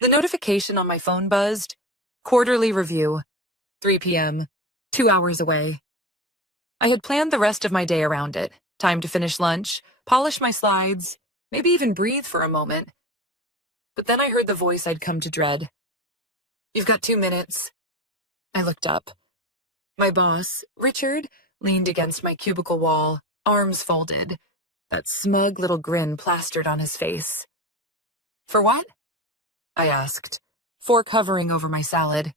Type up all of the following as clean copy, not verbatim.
The notification on my phone buzzed. Quarterly review. 3 p.m. 2 hours away. I had planned the rest of my day around it. Time to finish lunch, polish my slides, maybe even breathe for a moment. But then I heard the voice I'd come to dread. "You've got 2 minutes." I looked up. My boss, Richard, leaned against my cubicle wall, arms folded, that smug little grin plastered on his face. "For what?" I asked, fork hovering over my salad.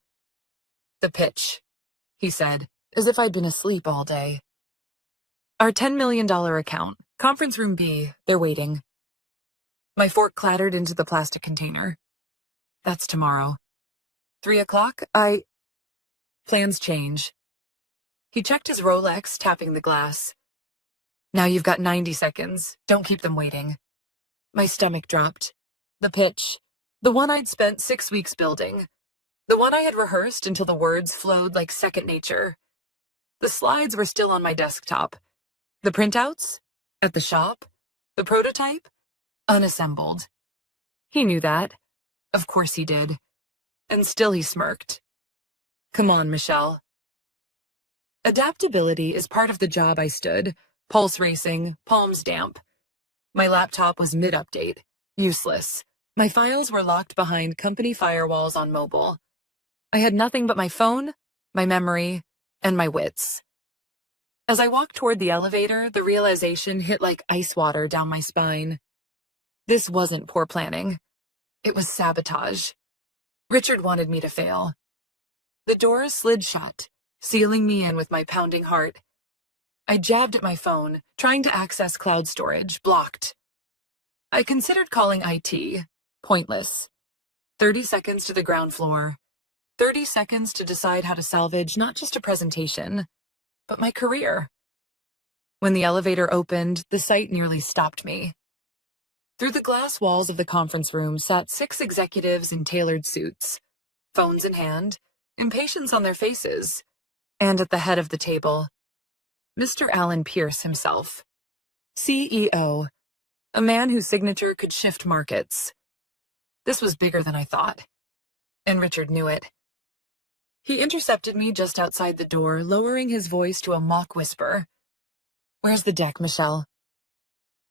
"The pitch," he said, as if I'd been asleep all day. "Our $10 million account, conference room B, they're waiting." My fork clattered into the plastic container. "That's tomorrow." 3 o'clock, Plans change. He checked his Rolex, tapping the glass. "Now you've got 90 seconds. Don't keep them waiting." My stomach dropped. The pitch. The one I'd spent 6 weeks building. The one I had rehearsed until the words flowed like second nature. The slides were still on my desktop. The printouts? At the shop? The prototype? Unassembled. He knew that. Of course he did. And still he smirked. "Come on, Michelle." Adaptability is part of the job I stood, pulse racing, palms damp. My laptop was mid-update. Useless. My files were locked behind company firewalls on mobile. I had nothing but my phone, my memory, and my wits. As I walked toward the elevator, the realization hit like ice water down my spine. This wasn't poor planning. It was sabotage. Richard wanted me to fail. The doors slid shut, sealing me in with my pounding heart. I jabbed at my phone, trying to access cloud storage, blocked. I considered calling IT. Pointless. 30 seconds to the ground floor. 30 seconds to decide how to salvage not just a presentation, but my career. When the elevator opened, the sight nearly stopped me. Through the glass walls of the conference room sat 6 executives in tailored suits, phones in hand, impatience on their faces, and at the head of the table, Mr. Alan Pierce himself, CEO, a man whose signature could shift markets. This was bigger than I thought, and Richard knew it. He intercepted me just outside the door, lowering his voice to a mock whisper. "Where's the deck, Michelle?"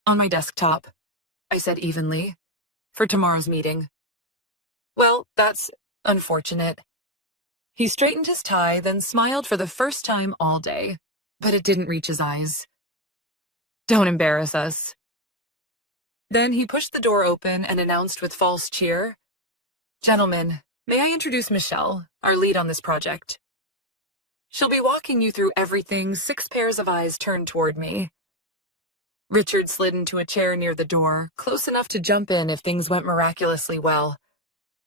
"On my desktop," I said evenly, "for tomorrow's meeting." "Well, that's unfortunate." He straightened his tie, then smiled for the first time all day, but it didn't reach his eyes. "Don't embarrass us." Then he pushed the door open and announced with false cheer, "Gentlemen, may I introduce Michelle, our lead on this project? She'll be walking you through everything." 6 pairs of eyes turned toward me. Richard slid into a chair near the door, close enough to jump in if things went miraculously well,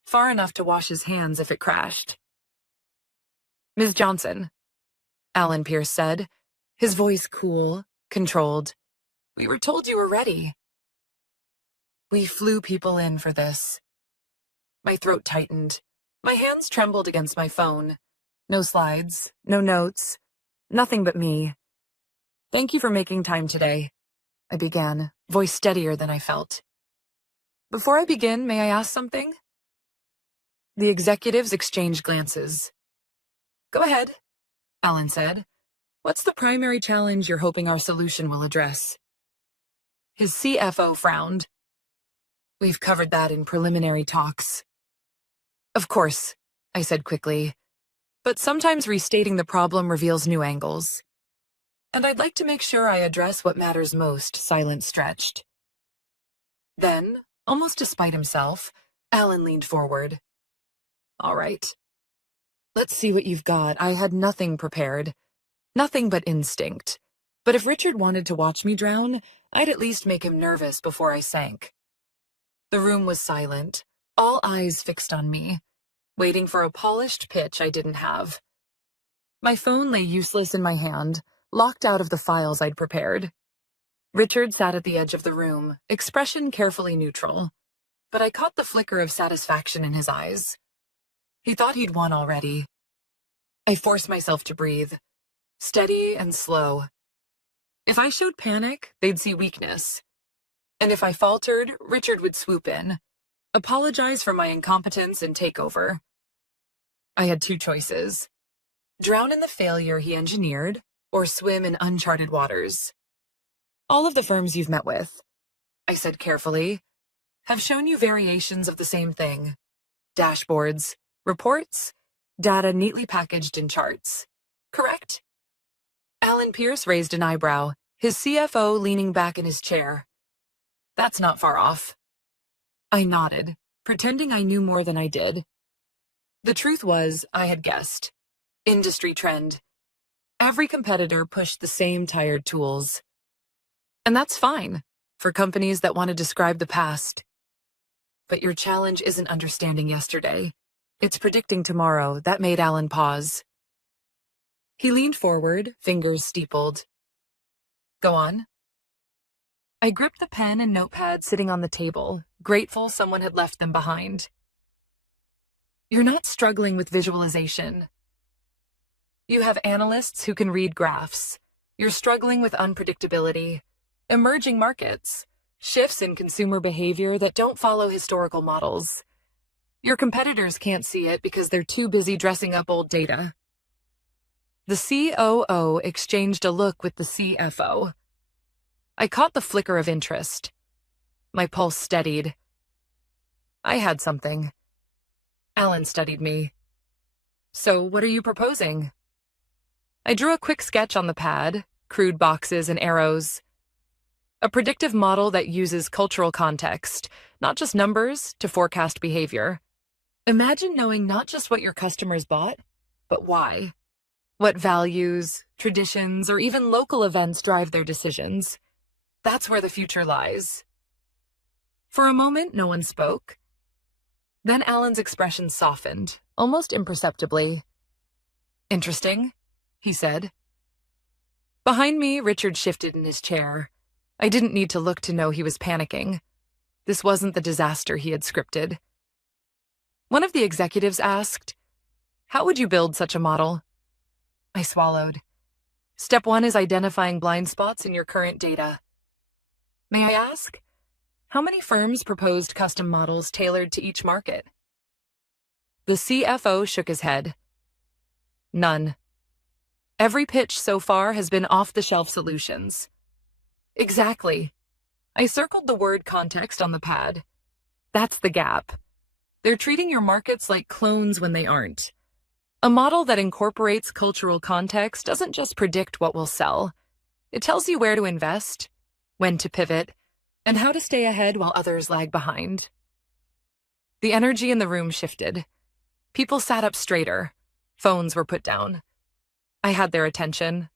far enough to wash his hands if it crashed. "Ms. Johnson," Alan Pierce said, his voice cool, controlled. "We were told you were ready." We flew people in for this. My throat tightened. My hands trembled against my phone. No slides, no notes, nothing but me. "Thank you for making time today," I began, voice steadier than I felt. "Before I begin, may I ask something?" The executives exchanged glances. "Go ahead," Alan said. "What's the primary challenge you're hoping our solution will address?" His CFO frowned. "We've covered that in preliminary talks." "Of course," I said quickly, "but sometimes restating the problem reveals new angles. And I'd like to make sure I address what matters most," Silence stretched. Then, almost despite himself, Alan leaned forward. "All right. Let's see what you've got." I had nothing prepared. Nothing but instinct. But if Richard wanted to watch me drown, I'd at least make him nervous before I sank. The room was silent, all eyes fixed on me, waiting for a polished pitch I didn't have. My phone lay useless in my hand, locked out of the files I'd prepared. Richard sat at the edge of the room, expression carefully neutral, but I caught the flicker of satisfaction in his eyes. He thought he'd won already. I forced myself to breathe, steady and slow. If I showed panic, they'd see weakness. And if I faltered, Richard would swoop in. Apologize for my incompetence and take over. I had two choices: drown in the failure he engineered, or swim in uncharted waters. All of the firms you've met with, I said carefully, have shown you variations of the same thing. Dashboards, reports, data neatly packaged in charts. Correct? Alan Pierce raised an eyebrow, his CFO leaning back in his chair. That's not far off. I nodded, pretending I knew more than I did. The truth was, I had guessed. Industry trend. Every competitor pushed the same tired tools. And that's fine, for companies that want to describe the past. But your challenge isn't understanding yesterday. It's predicting tomorrow. That made Alan pause. He leaned forward, fingers steepled. Go on. I gripped the pen and notepad sitting on the table, grateful someone had left them behind. You're not struggling with visualization. You have analysts who can read graphs. You're struggling with unpredictability, emerging markets, shifts in consumer behavior that don't follow historical models. Your competitors can't see it because they're too busy dressing up old data. The COO exchanged a look with the CFO. I caught the flicker of interest. My pulse steadied. I had something. Alan studied me. So what are you proposing? I drew a quick sketch on the pad, crude boxes and arrows. A predictive model that uses cultural context, not just numbers, to forecast behavior. Imagine knowing not just what your customers bought, but why. What values, traditions, or even local events drive their decisions. That's where the future lies. For a moment, no one spoke. Then Alan's expression softened, almost imperceptibly. Interesting, he said. Behind me, Richard shifted in his chair. I didn't need to look to know he was panicking. This wasn't the disaster he had scripted. One of the executives asked, "How would you build such a model?" I swallowed. Step 1 is identifying blind spots in your current data. May I ask, how many firms proposed custom models tailored to each market? The CFO shook his head. None. Every pitch so far has been off-the-shelf solutions. Exactly. I circled the word context on the pad. That's the gap. They're treating your markets like clones when they aren't. A model that incorporates cultural context doesn't just predict what will sell. It tells you where to invest, when to pivot, and how to stay ahead while others lag behind. The energy in the room shifted. People sat up straighter. Phones were put down. I had their attention.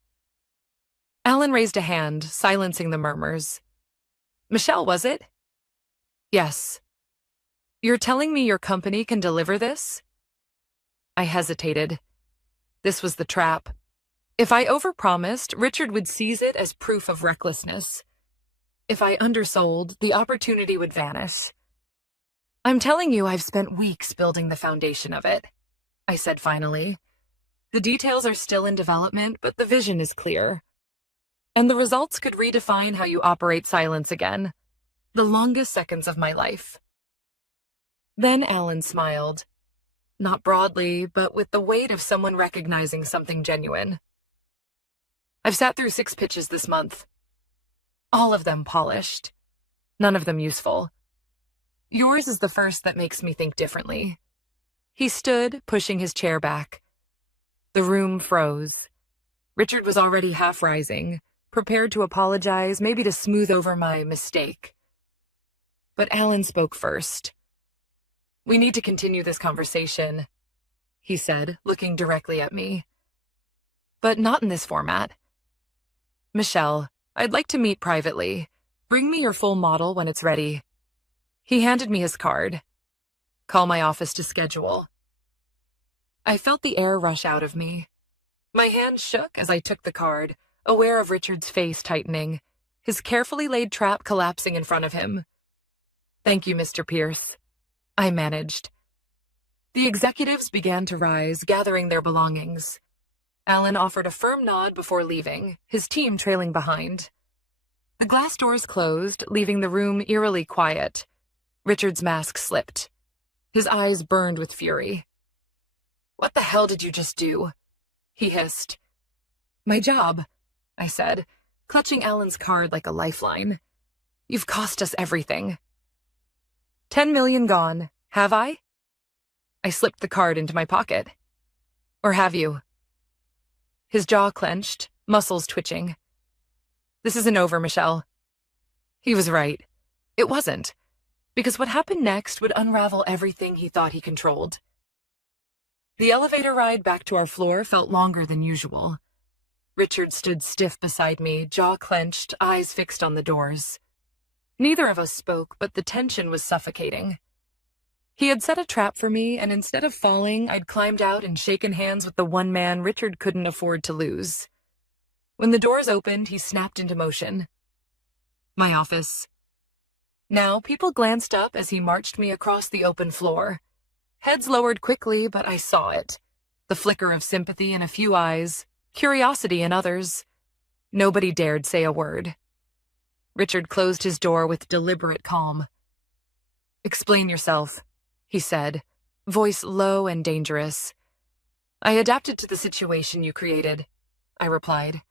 Alan raised a hand, silencing the murmurs. Michelle, was it? Yes. You're telling me your company can deliver this? I hesitated. This was the trap. If I overpromised, Richard would seize it as proof of recklessness. If I undersold, the opportunity would vanish. I'm telling you, I've spent weeks building the foundation of it, I said finally. The details are still in development, but the vision is clear. And the results could redefine how you operate silence again. The longest seconds of my life. Then Alan smiled. Not broadly, but with the weight of someone recognizing something genuine. I've sat through 6 pitches this month. All of them polished. None of them useful. Yours is the first that makes me think differently. He stood, pushing his chair back. The room froze. Richard was already half rising, prepared to apologize, maybe to smooth over my mistake. But Alan spoke first. We need to continue this conversation, he said, looking directly at me. But not in this format. Michelle, I'd like to meet privately. Bring me your full model when it's ready. He handed me his card. Call my office to schedule. I felt the air rush out of me. My hand shook as I took the card, aware of Richard's face tightening, his carefully laid trap collapsing in front of him. Thank you, Mr. Pierce. I managed. The executives began to rise, gathering their belongings. Alan offered a firm nod before leaving, his team trailing behind. The glass doors closed, leaving the room eerily quiet. Richard's mask slipped. His eyes burned with fury. "What the hell did you just do?" he hissed. "My job," I said, clutching Alan's card like a lifeline. "You've cost us everything." 10 million gone, have I? I slipped the card into my pocket. Or have you? His jaw clenched, muscles twitching. "This isn't over, Michelle." He was right. It wasn't, because what happened next would unravel everything he thought he controlled. The elevator ride back to our floor felt longer than usual. Richard stood stiff beside me, jaw clenched, eyes fixed on the doors. Neither of us spoke, but the tension was suffocating. He had set a trap for me, and instead of falling, I'd climbed out and shaken hands with the one man Richard couldn't afford to lose. When the doors opened, he snapped into motion. My office. Now, people glanced up as he marched me across the open floor. Heads lowered quickly, but I saw it. The flicker of sympathy in a few eyes, curiosity in others. Nobody dared say a word. Richard closed his door with deliberate calm. "Explain yourself," he said, voice low and dangerous. "I adapted to the situation you created," I replied.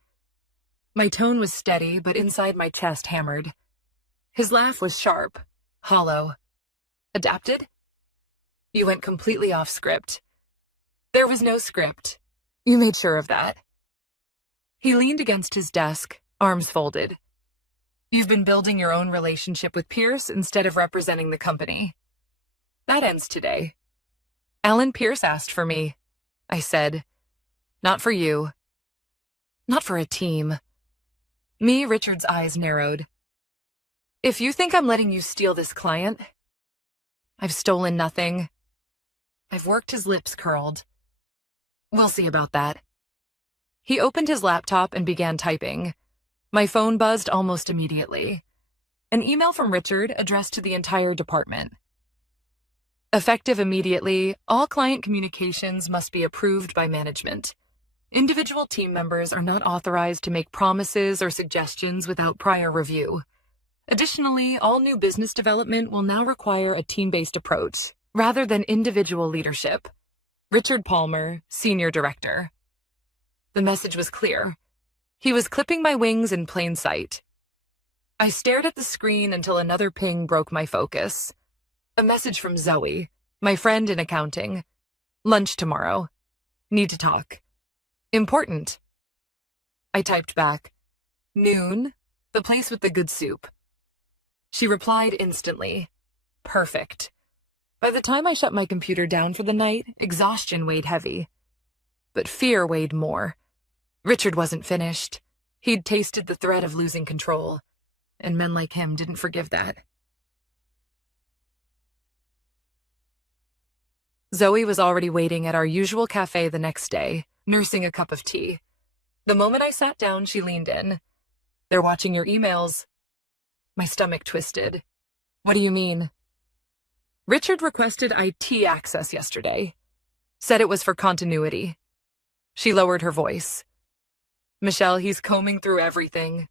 My tone was steady, but inside my chest hammered. His laugh was sharp, hollow. "Adapted? You went completely off script." "There was no script. You made sure of that." He leaned against his desk, arms folded. "You've been building your own relationship with Pierce instead of representing the company. That ends today." "Alan Pierce asked for me," I said. "Not for you. Not for a team." Richard's eyes narrowed. "If you think I'm letting you steal this client, I've stolen nothing." I've worked. His lips curled. "We'll see about that." He opened his laptop and began typing. My phone buzzed almost immediately. An email from Richard addressed to the entire department. "Effective immediately, all client communications must be approved by management. Individual team members are not authorized to make promises or suggestions without prior review. Additionally, all new business development will now require a team-based approach, rather than individual leadership. Richard Palmer, Senior Director." The message was clear. He was clipping my wings in plain sight. I stared at the screen until another ping broke my focus. A message from Zoe, my friend in accounting. "Lunch tomorrow. Need to talk. Important." I typed back, "Noon, the place with the good soup." She replied instantly, "Perfect." By the time I shut my computer down for the night, exhaustion weighed heavy. But fear weighed more. Richard wasn't finished. He'd tasted the threat of losing control, and men like him didn't forgive that. Zoe was already waiting at our usual cafe the next day, nursing a cup of tea. The moment I sat down, she leaned in. "They're watching your emails." My stomach twisted. "What do you mean?" "Richard requested IT access yesterday. Said it was for continuity." She lowered her voice. "Michelle, he's combing through everything."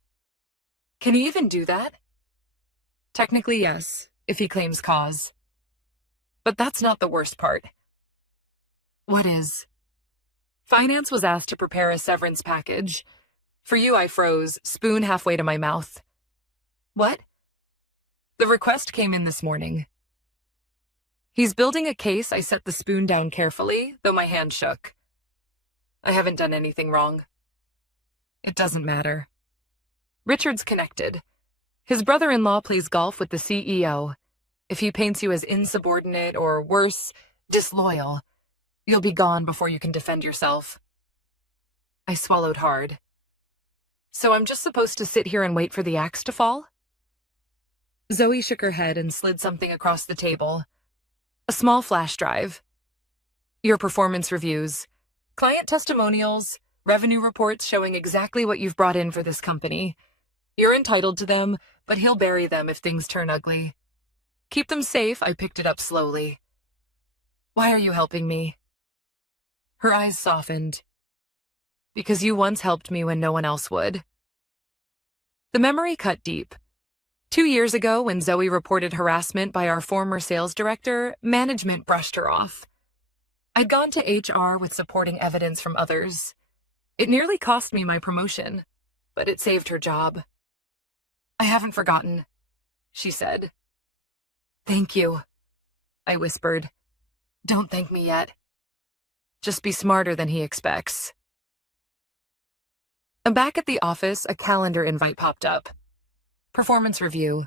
"Can he even do that?" "Technically, yes, if he claims cause. But that's not the worst part." "What is?" "Finance was asked to prepare a severance package. For you, I froze, spoon halfway to my mouth." "What?" "The request came in this morning." He's building a case. I set the spoon down carefully, though my hand shook. "I haven't done anything wrong." "It doesn't matter." Richard's connected. His brother-in-law plays golf with the CEO. If he paints you as insubordinate or, worse, disloyal, you'll be gone before you can defend yourself. I swallowed hard. "So I'm just supposed to sit here and wait for the axe to fall?" Zoe shook her head and slid something across the table. A small flash drive. "Your performance reviews, client testimonials, revenue reports showing exactly what you've brought in for this company. You're entitled to them, but he'll bury them if things turn ugly. Keep them safe." I picked it up slowly. "Why are you helping me?" Her eyes softened. "Because you once helped me when no one else would." The memory cut deep. 2 years ago, when Zoe reported harassment by our former sales director, management brushed her off. I'd gone to HR with supporting evidence from others. It nearly cost me my promotion, but it saved her job. "I haven't forgotten," she said. "Thank you," I whispered. "Don't thank me yet. Just be smarter than he expects." And back at the office, a calendar invite popped up. Performance review.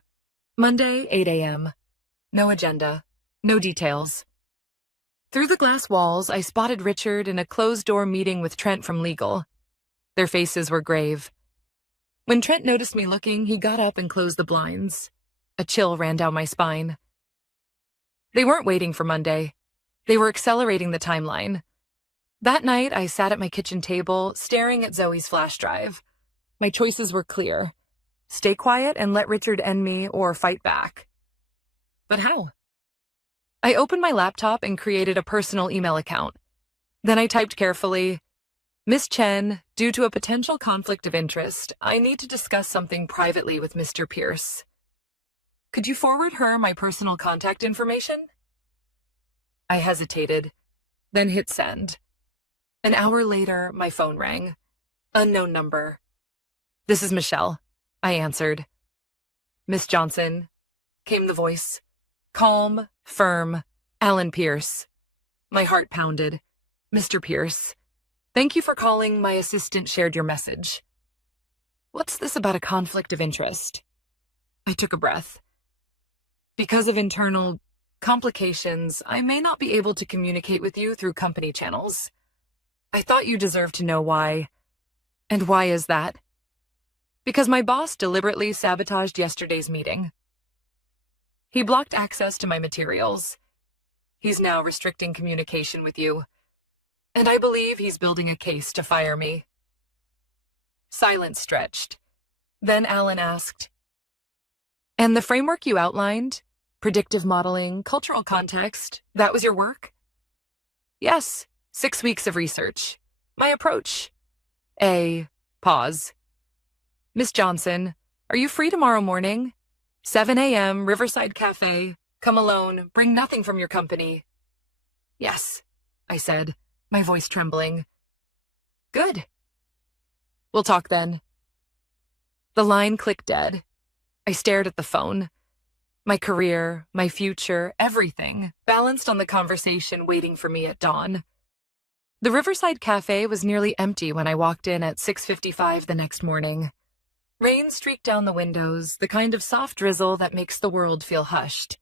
Monday, 8 a.m. No agenda. No details. Through the glass walls, I spotted Richard in a closed-door meeting with Trent from legal. Their faces were grave. When Trent noticed me looking, he got up and closed the blinds. A chill ran down my spine. They weren't waiting for Monday. They were accelerating the timeline. That night, I sat at my kitchen table, staring at Zoe's flash drive. My choices were clear. Stay quiet and let Richard end me, or fight back. But how? I opened my laptop and created a personal email account. Then I typed carefully, "Miss Chen, due to a potential conflict of interest, I need to discuss something privately with Mr. Pierce. Could you forward her my personal contact information?" I hesitated, then hit send. An hour later, my phone rang. Unknown number. "This is Michelle," I answered. "Miss Johnson," came the voice. Calm, firm, Alan Pierce. My heart pounded. "Mr. Pierce, thank you for calling. My assistant shared your message." What's this about a conflict of interest? I took a breath. Because of internal complications, I may not be able to communicate with you through company channels. I thought you deserved to know why. And why is that? Because my boss deliberately sabotaged yesterday's meeting. He blocked access to my materials. He's now restricting communication with you. And I believe he's building a case to fire me. Silence stretched. Then Alan asked, "And the framework you outlined, predictive modeling, cultural context, that was your work?" "Yes, 6 weeks of research. My approach." Pause. "Miss Johnson, are you free tomorrow morning? 7 a.m., Riverside Cafe. Come alone. Bring nothing from your company." "Yes," I said, my voice trembling. "Good. We'll talk then." The line clicked dead. I stared at the phone. My career, my future, everything balanced on the conversation waiting for me at dawn. The Riverside Cafe was nearly empty when I walked in at 6:55 the next morning. Rain streaked down the windows, the kind of soft drizzle that makes the world feel hushed.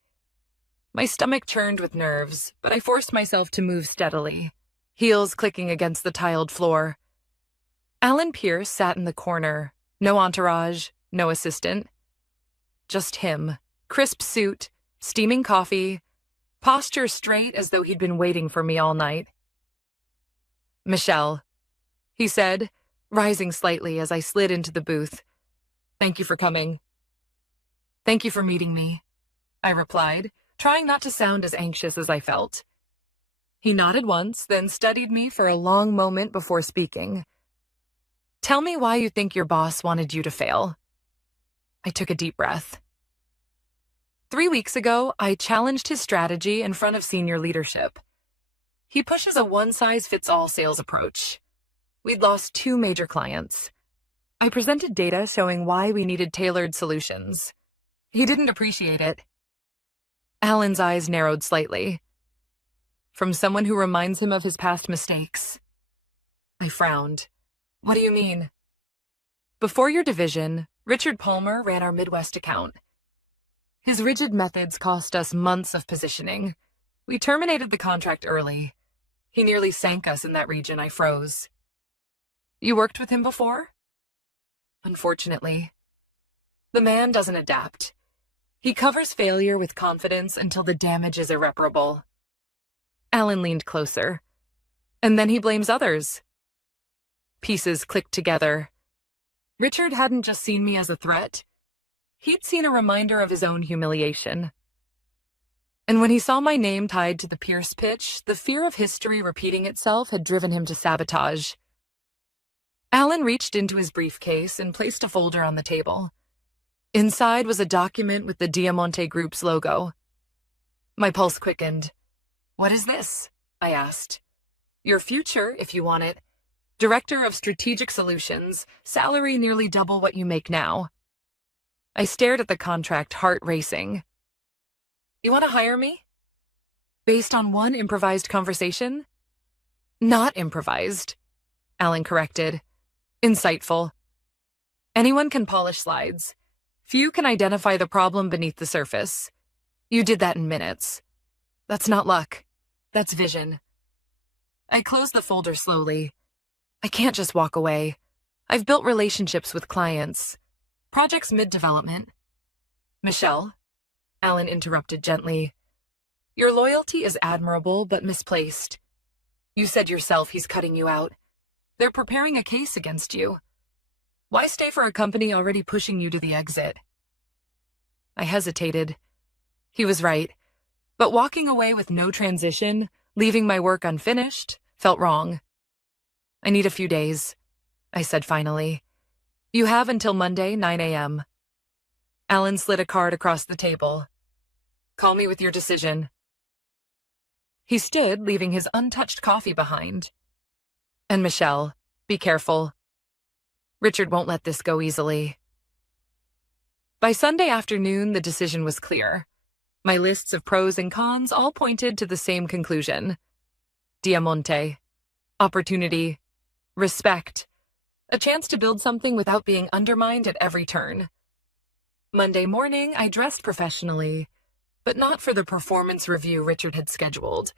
My stomach churned with nerves, but I forced myself to move steadily, heels clicking against the tiled floor. Alan Pierce sat in the corner, no entourage, no assistant. Just him, crisp suit, steaming coffee, posture straight as though he'd been waiting for me all night. "Michelle," he said, rising slightly as I slid into the booth. "Thank you for coming." "Thank you for meeting me," I replied, trying not to sound as anxious as I felt. He nodded once, then studied me for a long moment before speaking. "Tell me why you think your boss wanted you to fail." I took a deep breath. 3 weeks ago, I challenged his strategy in front of senior leadership. He pushes a one-size-fits-all sales approach. We'd lost 2 major clients. I presented data showing why we needed tailored solutions. He didn't appreciate it. Alan's eyes narrowed slightly. From someone who reminds him of his past mistakes. I frowned. "What do you mean?" "Before your division, Richard Palmer ran our Midwest account. His rigid methods cost us months of positioning. We terminated the contract early. He nearly sank us in that region. I froze." "You worked with him before?" "Unfortunately. The man doesn't adapt. He covers failure with confidence until the damage is irreparable." Alan leaned closer. "And then he blames others." Pieces clicked together. Richard hadn't just seen me as a threat. He'd seen a reminder of his own humiliation. And when he saw my name tied to the Pierce pitch, the fear of history repeating itself had driven him to sabotage. Alan reached into his briefcase and placed a folder on the table. Inside was a document with the Diamante Group's logo. My pulse quickened. "What is this?" I asked. "Your future, if you want it. Director of Strategic Solutions, salary nearly double what you make now." I stared at the contract, heart racing. "You want to hire me?" "Based on one improvised conversation?" "Not improvised," Alan corrected. "Insightful. Anyone can polish slides. Few can identify the problem beneath the surface. You did that in minutes. That's not luck. That's vision." I closed the folder slowly. I can't just walk away. I've built relationships with clients. Projects mid-development. "Michelle," Alan interrupted gently, "your loyalty is admirable but misplaced. You said yourself he's cutting you out. They're preparing a case against you. Why stay for a company already pushing you to the exit?" I hesitated. He was right. But walking away with no transition, leaving my work unfinished, felt wrong. "I need a few days," I said finally. "You have until Monday, 9 a.m. Alan slid a card across the table. "Call me with your decision." He stood, leaving his untouched coffee behind. "And Michelle, be careful. Richard won't let this go easily." By Sunday afternoon, the decision was clear. My lists of pros and cons all pointed to the same conclusion. Diamante. Opportunity. Respect. A chance to build something without being undermined at every turn. Monday morning, I dressed professionally, but not for the performance review Richard had scheduled.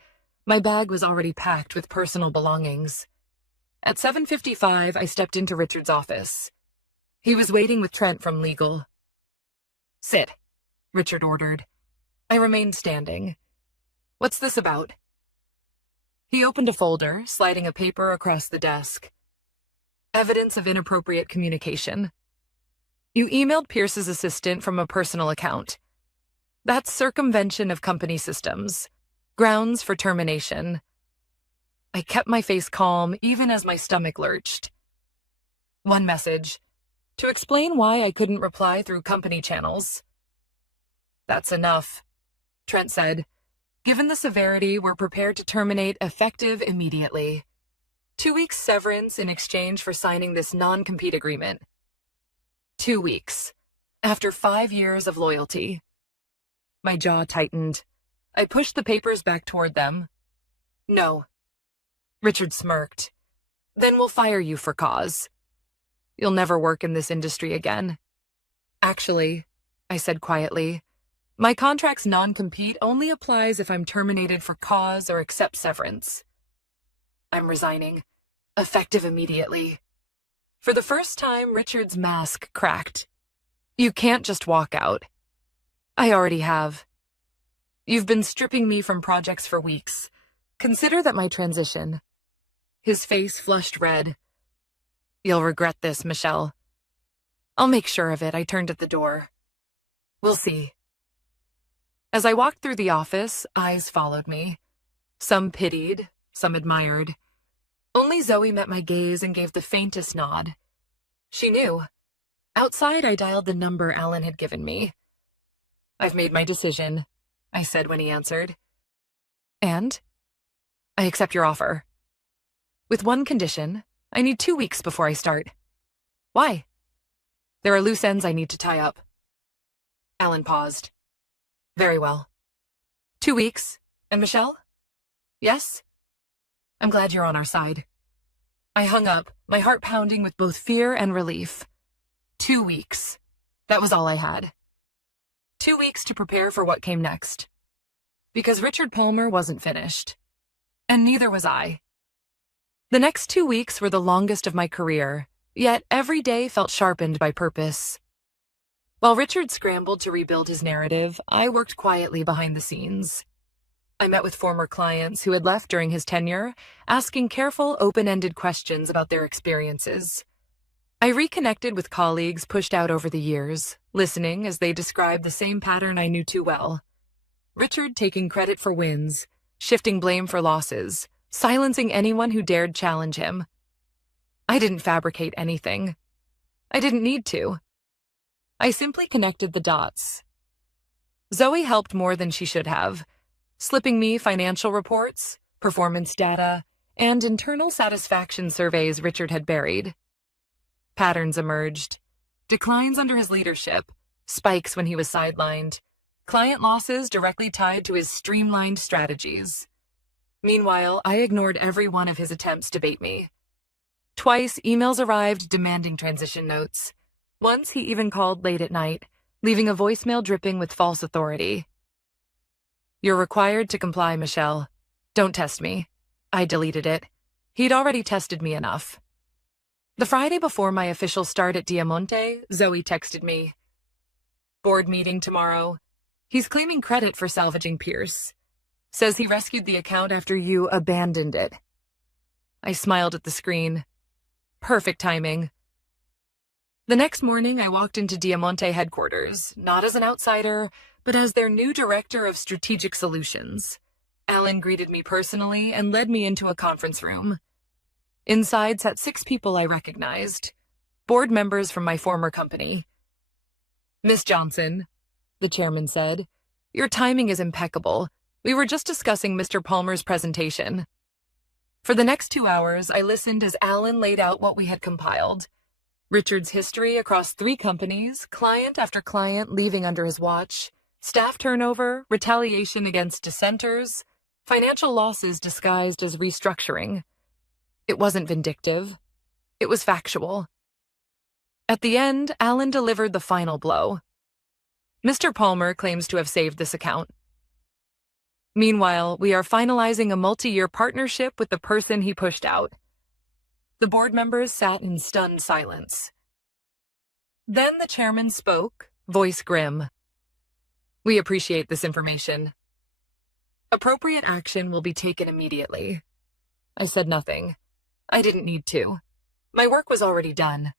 My bag was already packed with personal belongings. At 7:55, I stepped into Richard's office. He was waiting with Trent from legal. "Sit," Richard ordered. I remained standing. "What's this about?" He opened a folder, sliding a paper across the desk. "Evidence of inappropriate communication. You emailed Pierce's assistant from a personal account. That's circumvention of company systems. Grounds for termination." I kept my face calm, even as my stomach lurched. "One message. To explain why I couldn't reply through company channels." "That's enough," Trent said. "Given the severity, we're prepared to terminate effective immediately. 2 weeks severance in exchange for signing this non-compete agreement." 2 weeks. After 5 years of loyalty. My jaw tightened. I pushed the papers back toward them. "No." Richard smirked. "Then we'll fire you for cause. You'll never work in this industry again." "Actually," I said quietly, "my contract's non-compete only applies if I'm terminated for cause or accept severance. I'm resigning. Effective immediately." For the first time, Richard's mask cracked. "You can't just walk out." "I already have. You've been stripping me from projects for weeks. Consider that my transition." His face flushed red. "You'll regret this, Michelle." "I'll make sure of it," I turned at the door. "We'll see." As I walked through the office, eyes followed me. Some pitied, some admired. Only Zoe met my gaze and gave the faintest nod. She knew. Outside, I dialed the number Alan had given me. "I've made my decision," I said when he answered. "And?" "I accept your offer. With one condition, I need 2 weeks before I start." "Why?" "There are loose ends I need to tie up." Alan paused. "Very well. 2 weeks. And Michelle?" "Yes?" "I'm glad you're on our side." I hung up, my heart pounding with both fear and relief. 2 weeks. That was all I had. 2 weeks to prepare for what came next. Because Richard Palmer wasn't finished. And neither was I. The next 2 weeks were the longest of my career, yet every day felt sharpened by purpose. While Richard scrambled to rebuild his narrative, I worked quietly behind the scenes. I met with former clients who had left during his tenure, asking careful, open-ended questions about their experiences. I reconnected with colleagues pushed out over the years, listening as they described the same pattern I knew too well. Richard taking credit for wins, shifting blame for losses, silencing anyone who dared challenge him. I didn't fabricate anything. I didn't need to. I simply connected the dots. Zoe helped more than she should have, slipping me financial reports, performance data, and internal satisfaction surveys Richard had buried. Patterns emerged. Declines under his leadership, spikes when he was sidelined, client losses directly tied to his streamlined strategies. Meanwhile, I ignored every one of his attempts to bait me. Twice, emails arrived demanding transition notes. Once, he even called late at night, leaving a voicemail dripping with false authority. "You're required to comply, Michelle. Don't test me." I deleted it. He'd already tested me enough. The Friday before my official start at Diamante, Zoe texted me. "Board meeting tomorrow. He's claiming credit for salvaging Pierce. Says he rescued the account after you abandoned it." I smiled at the screen. Perfect timing. The next morning, I walked into Diamante headquarters, not as an outsider, but as their new director of strategic solutions. Alan greeted me personally and led me into a conference room. Inside sat 6 people I recognized, board members from my former company. "Miss Johnson," the chairman said, "your timing is impeccable. We were just discussing Mr. Palmer's presentation." For the next 2 hours, I listened as Alan laid out what we had compiled. Richard's history across 3 companies, client after client leaving under his watch, staff turnover, retaliation against dissenters, financial losses disguised as restructuring. It wasn't vindictive. It was factual. At the end, Alan delivered the final blow. "Mr. Palmer claims to have saved this account. Meanwhile, we are finalizing a multi-year partnership with the person he pushed out." The board members sat in stunned silence. Then the chairman spoke, voice grim. "We appreciate this information. Appropriate action will be taken immediately." I said nothing. I didn't need to. My work was already done.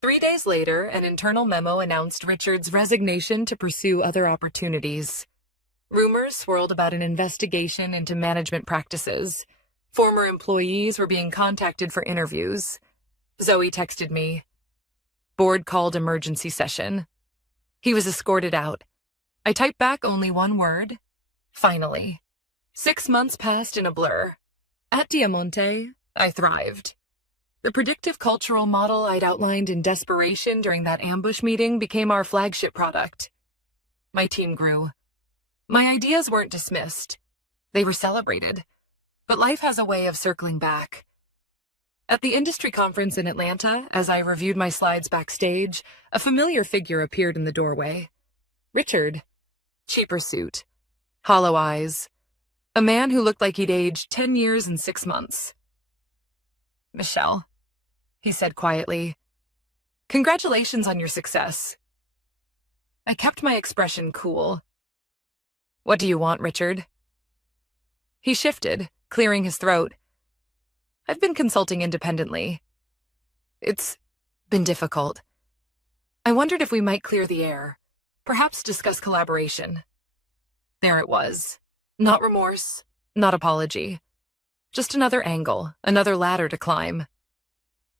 3 days later, an internal memo announced Richard's resignation to pursue other opportunities. Rumors swirled about an investigation into management practices. Former employees were being contacted for interviews. Zoe texted me. "Board called emergency session." He was escorted out. I typed back only one word. Finally. 6 months passed in a blur. At Diamante, I thrived. The predictive cultural model I'd outlined in desperation during that ambush meeting became our flagship product. My team grew. My ideas weren't dismissed. They were celebrated. But life has a way of circling back. At the industry conference in Atlanta, as I reviewed my slides backstage, a familiar figure appeared in the doorway. Richard. Cheaper suit. Hollow eyes. A man who looked like he'd aged 10 years and 6 months. "Michelle," he said quietly, "congratulations on your success." I kept my expression cool. "What do you want, Richard?" He shifted, clearing his throat. "I've been consulting independently. It's been difficult. I wondered if we might clear the air, perhaps discuss collaboration." There it was. Not remorse, not apology. Just another angle, another ladder to climb.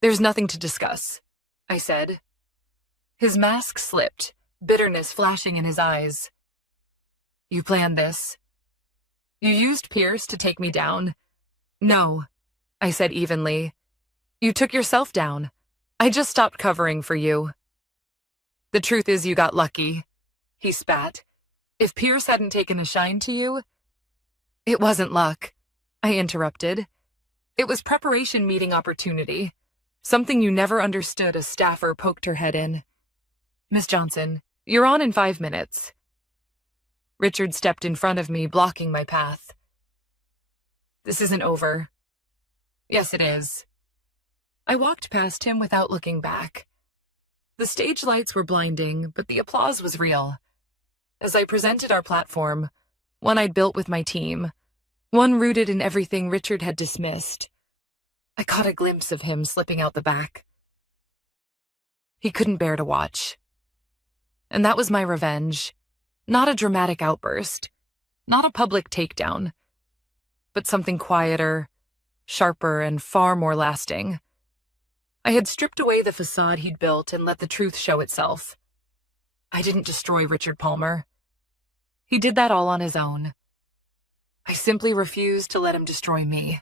"There's nothing to discuss," I said. His mask slipped, bitterness flashing in his eyes. "You planned this. You used Pierce to take me down." "No," I said evenly. "You took yourself down. I just stopped covering for you." "The truth is you got lucky," he spat. "If Pierce hadn't taken a shine to you—" "It wasn't luck," I interrupted. "It was preparation meeting opportunity. Something you never understood." A staffer poked her head in. "Miss Johnson, you're on in 5 minutes." Richard stepped in front of me, blocking my path. "This isn't over." "Yes, it is." I walked past him without looking back. The stage lights were blinding, but the applause was real. As I presented our platform, one I'd built with my team, one rooted in everything Richard had dismissed, I caught a glimpse of him slipping out the back. He couldn't bear to watch. And that was my revenge. Not a dramatic outburst, not a public takedown, but something quieter, sharper, and far more lasting. I had stripped away the facade he'd built and let the truth show itself. I didn't destroy Richard Palmer. He did that all on his own. I simply refused to let him destroy me.